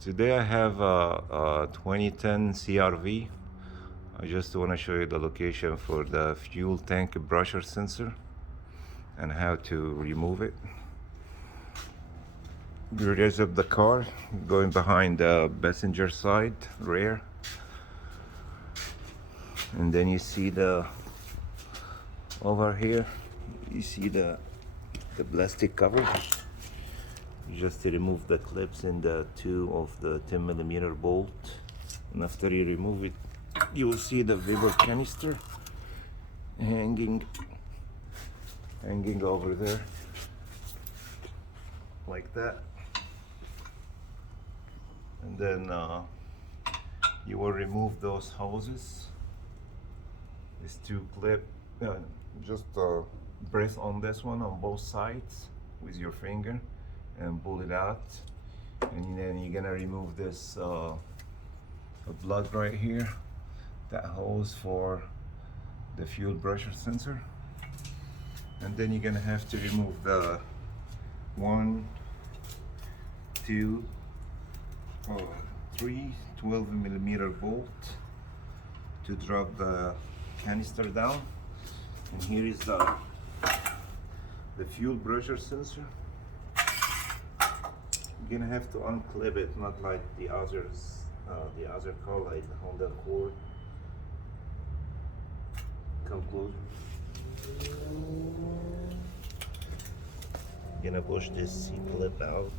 Today I have a 2010 CRV. I just want to show you the location for the fuel tank brusher sensor and how to remove it. You raise up the car, going behind the passenger side rear, and then you see the over here. You see the plastic cover. Just to remove the clips in the two of the 10mm bolt, and after you remove it, you will see the vapor canister hanging over there like that. And then you will remove those hoses. These two clip, just press on this one on both sides with your finger and pull it out, and then you're gonna remove this plug right here that holds for the fuel pressure sensor. And then you're gonna have to remove the 1, 2, 3 12mm bolt to drop the canister down. And here is the fuel pressure sensor. You're gonna have to unclip it, not like the others, the other car, like the Honda Accord. Come close. You're gonna push this C-clip out.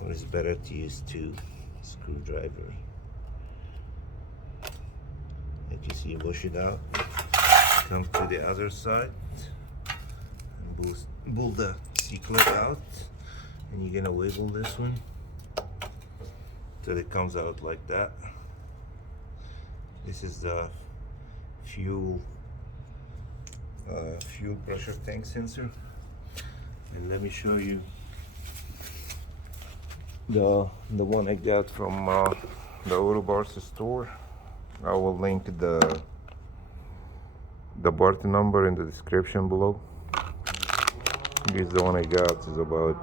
Or it's better to use 2 screwdrivers. Like you see, you push it out. Come to the other side and pull the C-clip out, and you're gonna wiggle this one till it comes out like that. This is the fuel pressure tank sensor. And let me show you the one I got from the Auto Bars store. I will link the part number in the description below. This is the one I got. It's about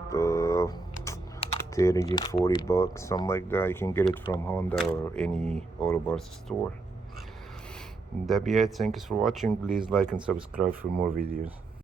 30 40 bucks, something like that. You can get it from Honda or any Auto Bars store. That be it. Thanks for watching. Please like and subscribe for more videos.